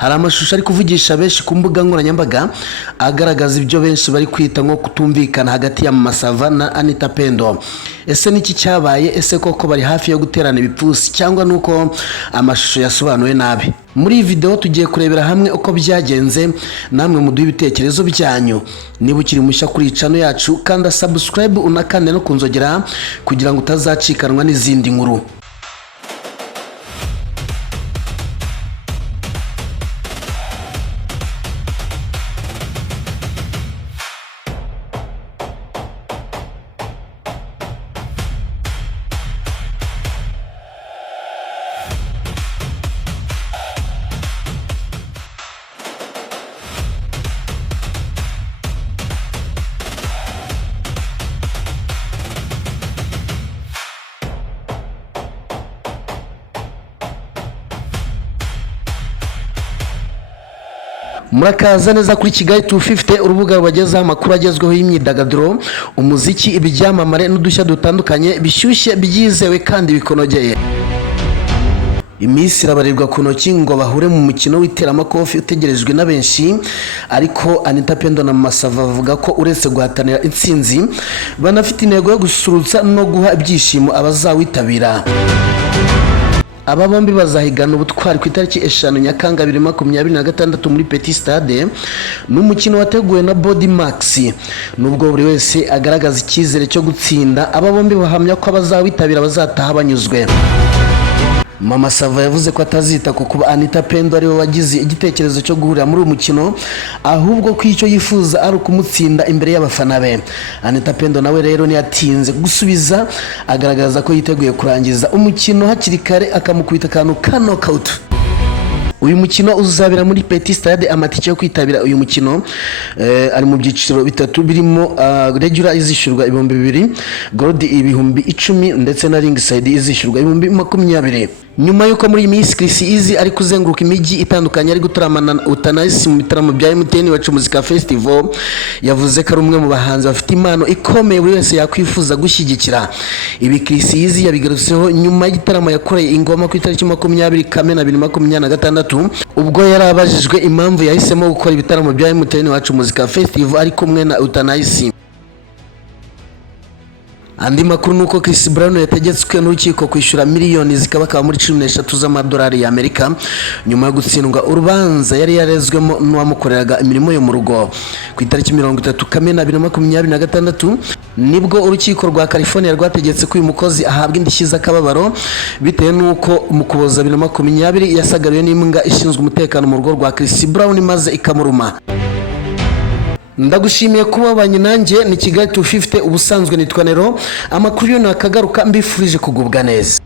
hari amashusho ari kuvugisha benshi ku mbuga nkoranyambaga agaragaza ibyo benshi bari kwita nko kutumvikana hagati ya Mama Sava na Anita Pendo. Ese niki cyabaye? Ese koko bari hafi yo guterana ibipfusi cyangwa nuko amashusho yasobanuwe nabi? Muri iyi video tugiye kurebera hamwe uko byagenze, namwe muduhe ibitekerezo byanyu. Niba ukiri mushya kuri channel yacu kanda subscribe unakande no kunzogera kugira ngo utazacikanwa n'izindi nkuru. Murakaza neza kuri Kigali 250, urubuga rubagezaho amakuru agezweho y'imyidagaduro, umuziki, ibyamamare n'udushya dutandukanye bishyushye byizewe kandi bikonogeye. Iminsi irabarirwa ku ntoki ngo bahure mu mukino w'iteramakofi utegerejwe na benshi, ariko Anita Pendo na Mama Sava bavuga ko uretse guhatanira intsinzi banafite intego yo gusurutsa no guha ibyishimo abazawitabira. Aba bombi bazahigana ubutwari ku itariki 5 Nyakanga 2026 muri Petit Stade, n'umukino wateguwe na Body Max. Nubwo buri wese agaragaza icyizere cyo gutsinda, aba bombi bahamya ko abazawitabira bazataha banyuzwe. Mama Sava yavuze ko atazita ku kuba Anita Pendo ari we wagize igitekerezo cyo guhurira muri uyu mukino, ahubwo ko icyo yifuza ari ukumutsinda imbere y'abafana be. Anita Pendo nawe rero ntiyatinze gusubiza, agaragaza ko yiteguye kurangiza umukino hakiri kare akamukubita akantu ka knockout. Uyu mukino uzabera muri Petit Stade. Amatike yo kwitabira uyu mukino ari mu byiciro bitatu, birimo regular izishyurwa 2,000, gold 10,000 ndetse na ringside izishyurwa 20,000. Nyuma yuko muri Miss Chris Easy ari kuzenguruka imijyi itandukanye ari gutaramana Utanaisi mu bitaramo bya MTN Iwacu Muzika Festival, yavuze ko ari umwe mu bahanzi bafite impano ikomeye buri wese yakwifuza gushyigikira. Ibi Chris Easy yabigarutseho nyuma y'igitaramo yakoreye ingoma ku itariki 20 Kamena 2026, ubwo yari abajijwe impamvu yahisemo gukora ibitaramo bya MTN Iwacu Muzika Festival ari kumwe na Utanaisi. Andi makuru nuko Chris Brown yategetswe n'urukiko kwishyura miliyoni zikabakaba muri 13 z'amadolari y'Amerika nyuma yo gutsindwa urubanza yari yarezwemo n'uwamukoreraga imirimo yo mu rugo. Ku itariki 30 Kamena 2026 nibwo urukiko rwa California rwategetse ko uyu mukozi ahabwa indishyi z'akababaro bitewe n'uko mu Kuboza 2020 yasagariwe n'imbwa ishinzwe umutekano mu rugo rwa Chris Brown maze ikamuruma. Ndagushimiye kuba wabanye nanjye. Ni Kigali 250, ubusanzwe nitwa Nero. Amakuru yo nakagaruka mbifurije kugubwa neza.